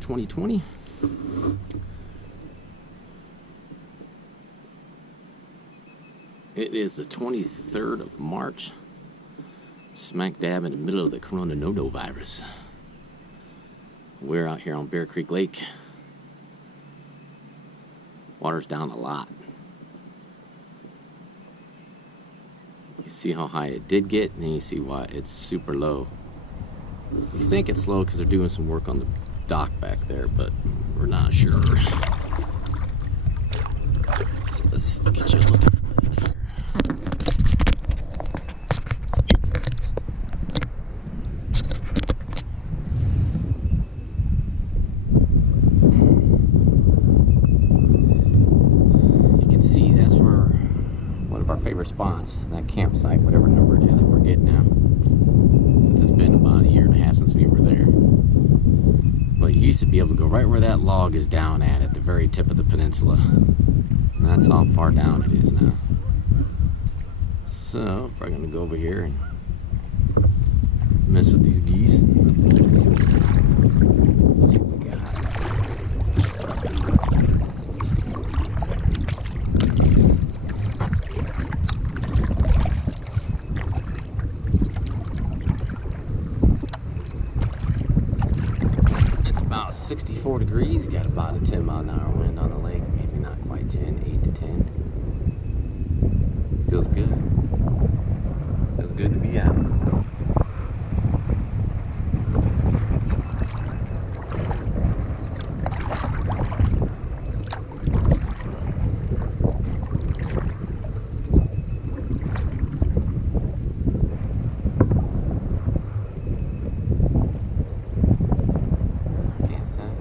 2020. It is the 23rd of March, smack dab in the middle of the coronavirus. We're out here on Bear Creek Lake. Water's down a lot. You see how high it did get, and then you see why it's super low. You think it's slow because they're doing some work on the dock back there, but we're not sure. So let's get you a look at the lake here. You can see that's where one of our favorite spots, that campsite, whatever number it is, I forget now. Since it's been about a year and a half since we were there. But you used to be able to go right where that log is down at the very tip of the peninsula. And that's how far down it is now. So, we're going to go over here and mess with these geese. Let's see what we got. It's about 64 degrees. Got about a 10-mile-an-hour wind on the lake. Maybe not quite 10, 8 to 10. Feels good. Feels good to be out. Campsite.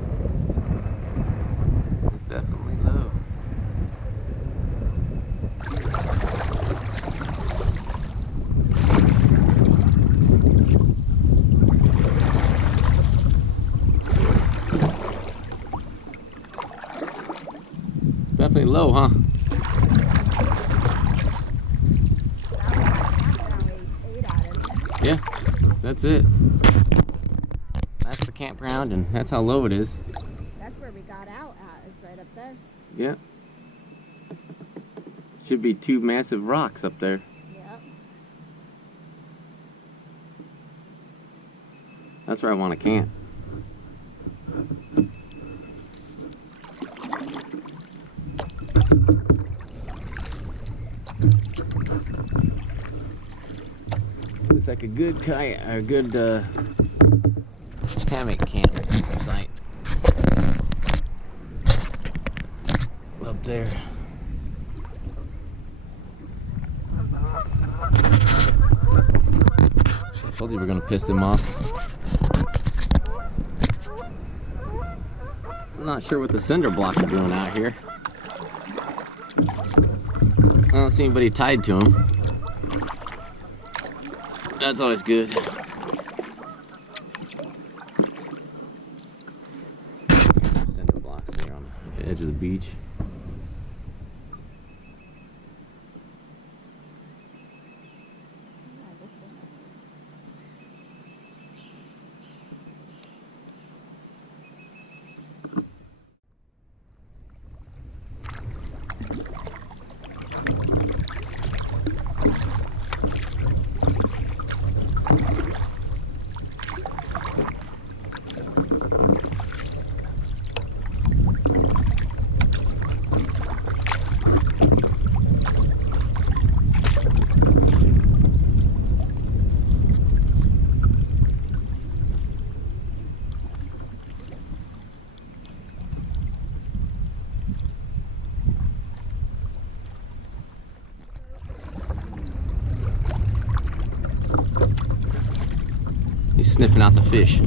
It's definitely low. Definitely low, huh? Yeah, that's it. That's the campground, and that's how low it is. That's where we got out at, is right up there. Yeah. Should be two massive rocks up there. Yep. That's where I want to camp. Looks like a good kayak, or a good hammock camp site. Up there. I told you we're gonna piss them off. I'm not sure what the cinder blocks are doing out here. I don't see anybody tied to them. That's always good. Some cinder blocks there on the edge of the beach. He's sniffing out the fish.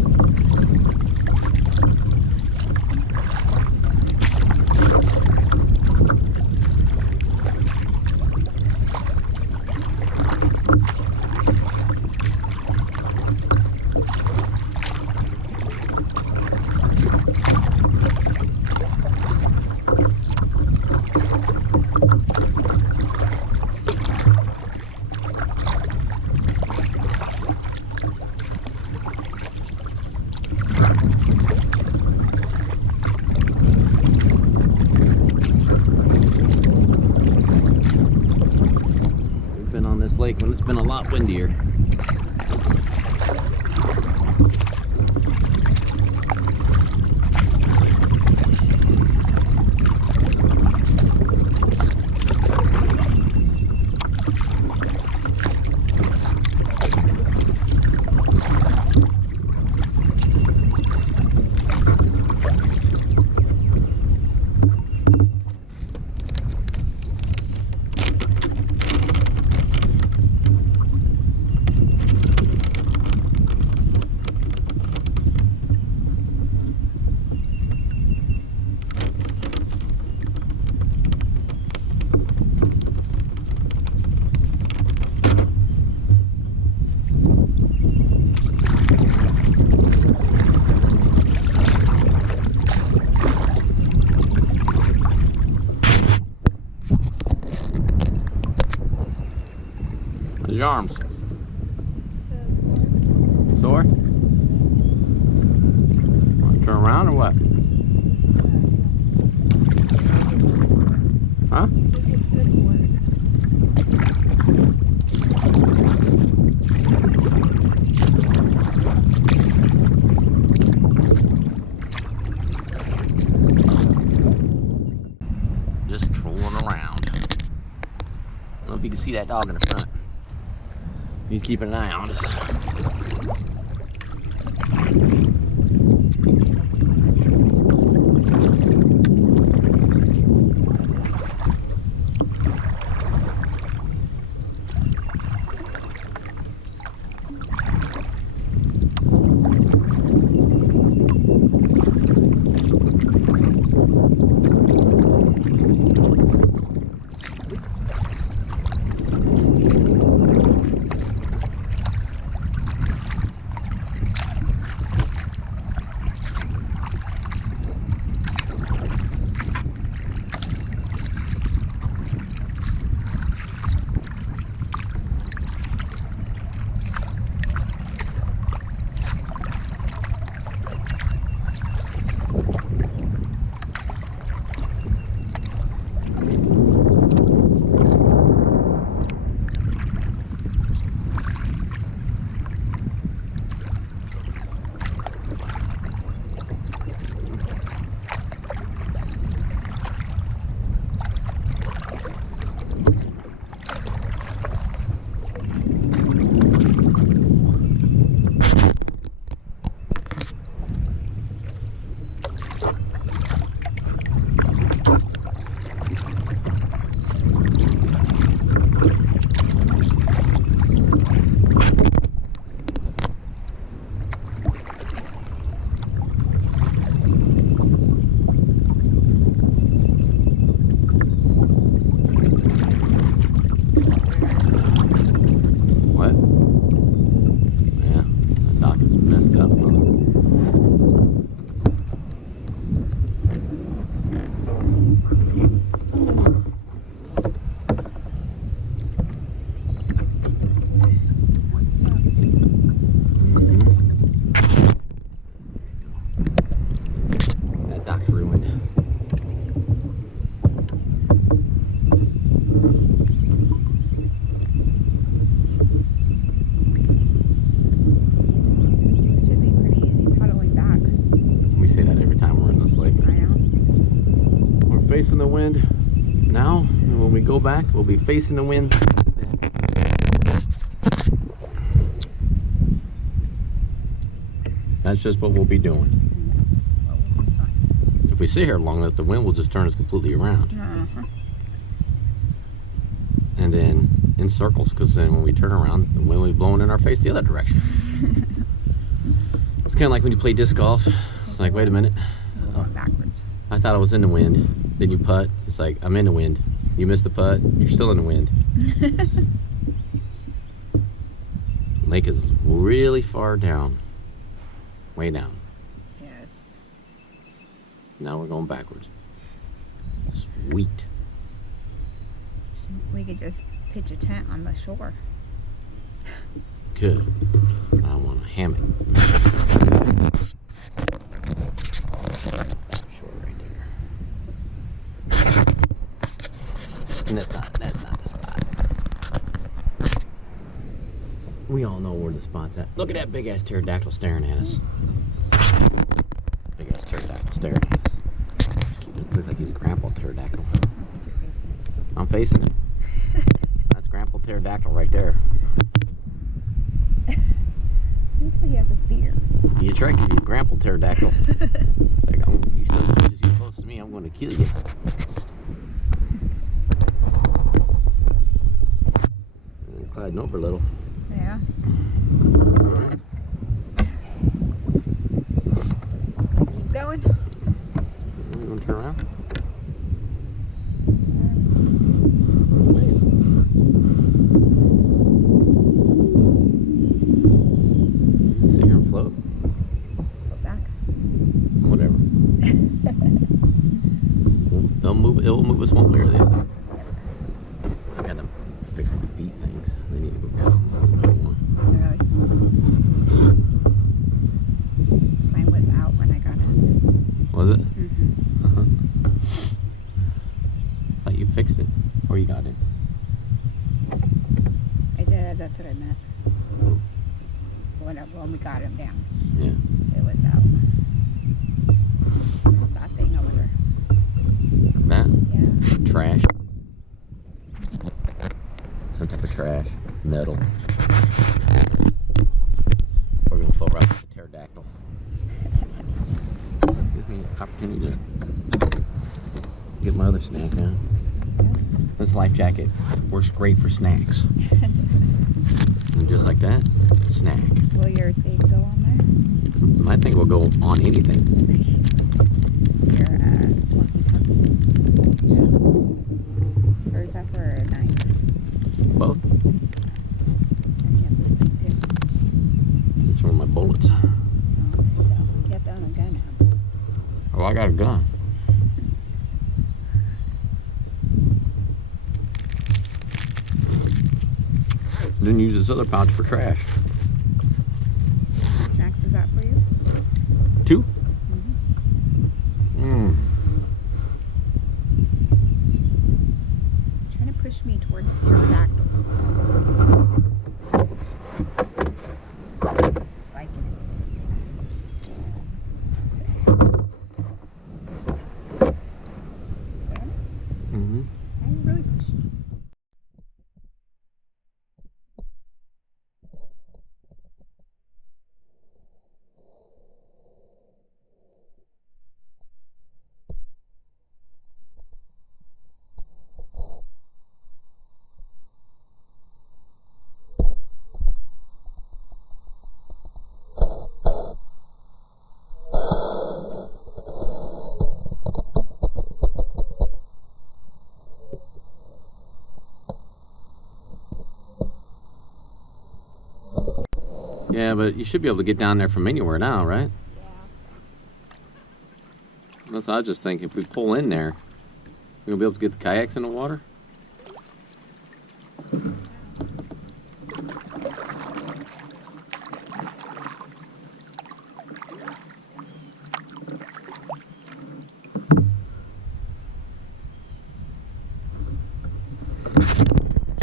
lake when it's been a lot windier. How's your arms? Sore? Want to turn around or what? Huh? It's good for it. Just trolling around. I don't know if you can see that dog in the front. He's keeping an eye on us. Facing the wind now, and when we go back, we'll be facing the wind then. That's just what we'll be doing. If we sit here long enough, the wind will just turn us completely around. And then in circles, because then when we turn around, the wind will be blowing in our face the other direction. It's kind of like when you play disc golf. It's like, wait a minute. Going backwards. I thought I was in the wind. Then you putt. It's like, I'm in the wind. You missed the putt. You're still in the wind. Lake is really far down. Way down. Yes. Now we're going backwards. Sweet. We could just pitch a tent on the shore. Good. I want a hammock. Shore right there. And that's not the spot. We all know where the spot's at. Look at that big ass pterodactyl staring at us. Big ass pterodactyl staring at us. It looks like he's a grandpa pterodactyl. I'm facing it. That's grandpa pterodactyl right there. Looks like he has a beard. You trick, he's grandpa pterodactyl. It's like, you so close, you close to me, I'm going to kill you. Gliding over a little. Yeah. Keep going. You want to turn around? Sit here and float. Just go back. Whatever. They'll move. It will move us one way or the other. I gotta fix my feet things. They need to go down a little bit more. Really? Mine was out when I got in. Was it? Mm-hmm. Thought you fixed it, or you got it. I did. That's what I meant. When we got him down, Yeah. it was out. What's that thing? I wonder. That? Yeah. Trash. Some type of trash. Metal. We're gonna float right with the pterodactyl. Gives me an opportunity to get my other snack now. This life jacket works great for snacks. And just like that, snack. Will your thing go on there? My thing will go on anything. Your walkie-talkie? Yeah. Or is that for a knife? Both. And you have this thing too. It's one of my bullets. Oh, there you go. You have to own a gun to have bullets. Oh, I got a gun. Didn't use this other pouch for trash. What snacks is that for you? 2? Mm-hmm. Trying to push me towards the pterodactyl. Liking it. Mm-hmm. Why are you really pushing me? Yeah, but you should be able to get down there from anywhere now, right? Yeah. That's what I was just thinking. If we pull in there, we're going to be able to get the kayaks in the water?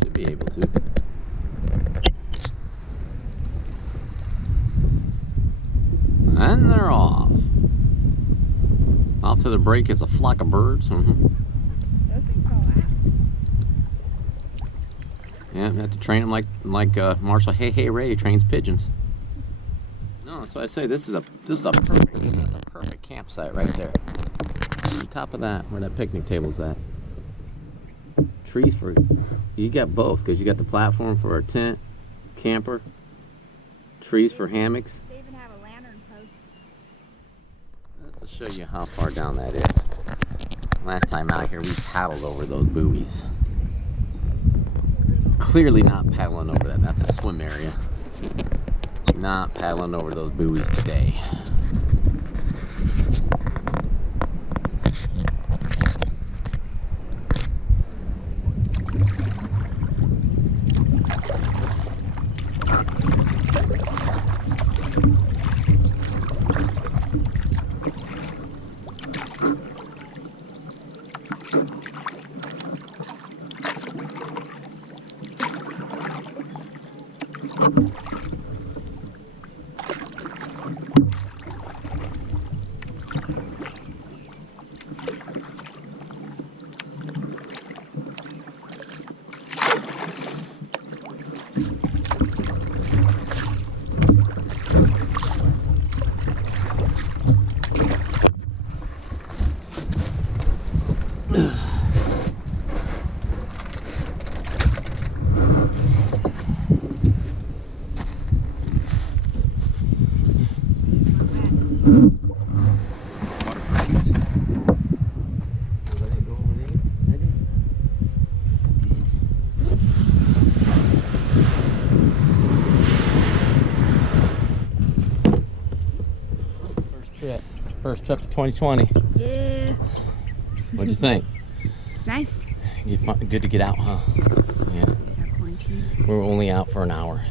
Should be able to. And they're off. Off to the break, it's a flock of birds. Mm-hmm. Those things all out. Yeah, you have to train them like Marshall Hey Ray trains pigeons. No, that's why I say this is a perfect campsite right there. On top of that, where that picnic table's at. Trees for you got both because you got the platform for a tent, camper, trees for hammocks. They even have a lantern post. That's to show you how far down that is. Last time out here, we paddled over those buoys. Clearly not paddling over that. That's a swim area. Not paddling over those buoys today. First trip to 2020. Yeah. What'd you think? It's nice. Good to get out, huh? Yeah. It's our quarantine. We were only out for an hour.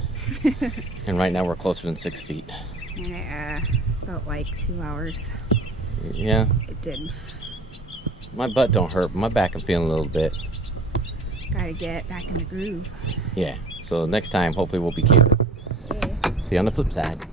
And right now we're closer than 6 feet. And it felt like 2 hours. Yeah. It did. My butt don't hurt, but my back I'm feeling a little bit. Gotta get back in the groove. Yeah. So next time, hopefully we'll be camping. Yeah. See you on the flip side.